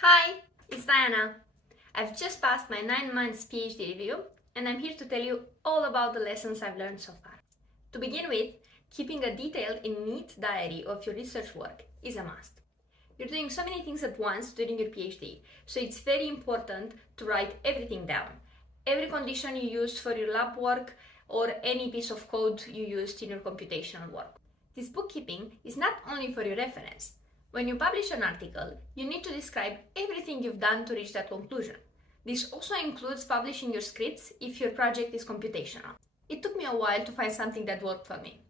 Hi, it's Diana. I've just passed my 9 months PhD review and I'm here to tell you all about the lessons I've learned so far. To begin with, keeping a detailed and neat diary of your research work is a must. You're doing so many things at once during your PhD, so it's very important to write everything down. Every condition you used for your lab work or any piece of code you used in your computational work. This bookkeeping is not only for your reference. When you publish an article, you need to describe everything you've done to reach that conclusion. This also includes publishing your scripts if your project is computational. It took me a while to find something that worked for me.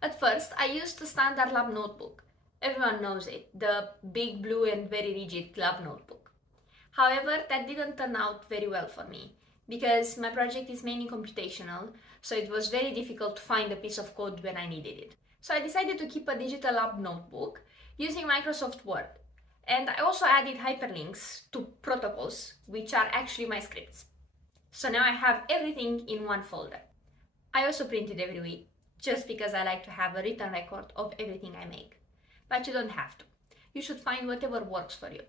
At first, I used the standard lab notebook. Everyone knows it, the big blue and very rigid lab notebook. However, that didn't turn out very well for me because my project is mainly computational, so it was very difficult to find a piece of code when I needed it. So I decided to keep a digital lab notebook using Microsoft Word. And I also added hyperlinks to protocols, which are actually my scripts. So now I have everything in one folder. I also print it every week, just because I like to have a written record of everything I make. But you don't have to. You should find whatever works for you.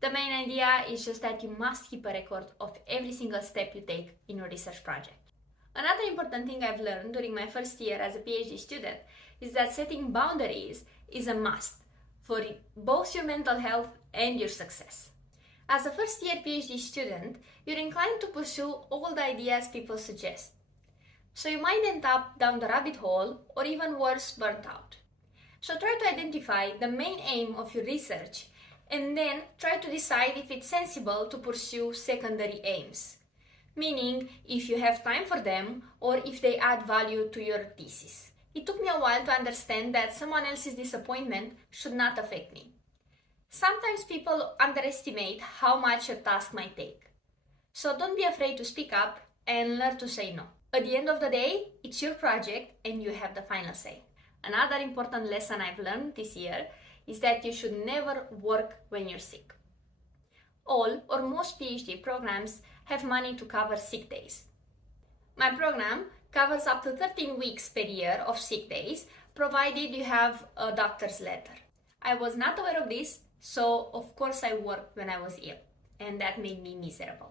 The main idea is just that you must keep a record of every single step you take in your research project. Another important thing I've learned during my first year as a PhD student is that setting boundaries is a must for both your mental health and your success. As a first-year PhD student, you're inclined to pursue all the ideas people suggest. So you might end up down the rabbit hole or even worse, burnt out. So try to identify the main aim of your research and then try to decide if it's sensible to pursue secondary aims, meaning if you have time for them or if they add value to your thesis. It took me a while to understand that someone else's disappointment should not affect me. Sometimes people underestimate how much a task might take. So don't be afraid to speak up and learn to say no. At the end of the day, it's your project and you have the final say. Another important lesson I've learned this year is that you should never work when you're sick. All or most PhD programs have money to cover sick days. My program covers up to 13 weeks per year of sick days, provided you have a doctor's letter. I was not aware of this, so of course I worked when I was ill, and that made me miserable.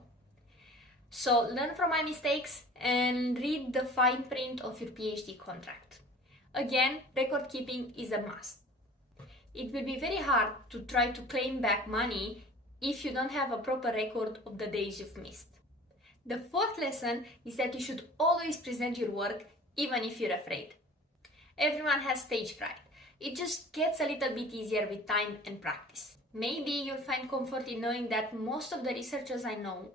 So learn from my mistakes and read the fine print of your PhD contract. Again, record keeping is a must. It will be very hard to try to claim back money if you don't have a proper record of the days you've missed. The fourth lesson is that you should always present your work even if you're afraid. Everyone has stage fright. It just gets a little bit easier with time and practice. Maybe you'll find comfort in knowing that most of the researchers I know,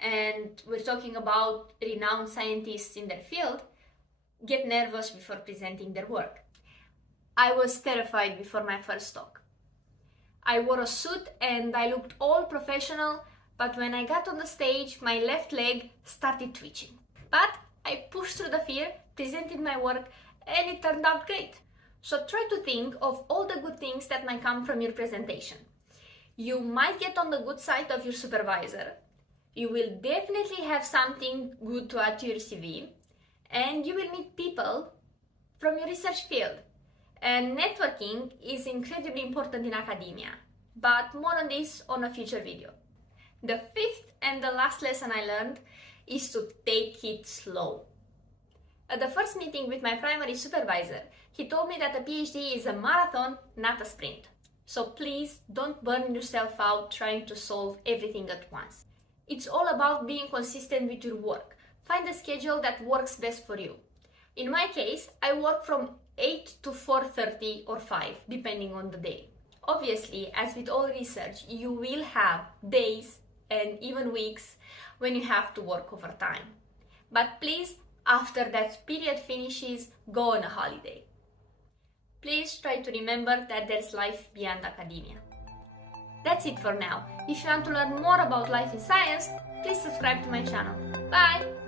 and we're talking about renowned scientists in their field, get nervous before presenting their work. I was terrified before my first talk. I wore a suit and I looked all professional, but when I got on the stage, my left leg started twitching. But I pushed through the fear, presented my work, and it turned out great. So try to think of all the good things that might come from your presentation. You might get on the good side of your supervisor. You will definitely have something good to add to your CV. And you will meet people from your research field. And networking is incredibly important in academia. But more on this on a future video. The fifth and the last lesson I learned is to take it slow. At the first meeting with my primary supervisor, he told me that a PhD is a marathon, not a sprint. So please don't burn yourself out trying to solve everything at once. It's all about being consistent with your work. Find a schedule that works best for you. In my case, I work from 8 to 4:30 or 5, depending on the day. Obviously, as with all research, you will have days and even weeks when you have to work overtime. But please, after that period finishes, go on a holiday. Please try to remember that there's life beyond academia. That's it for now. If you want to learn more about life in science, please subscribe to my channel. Bye!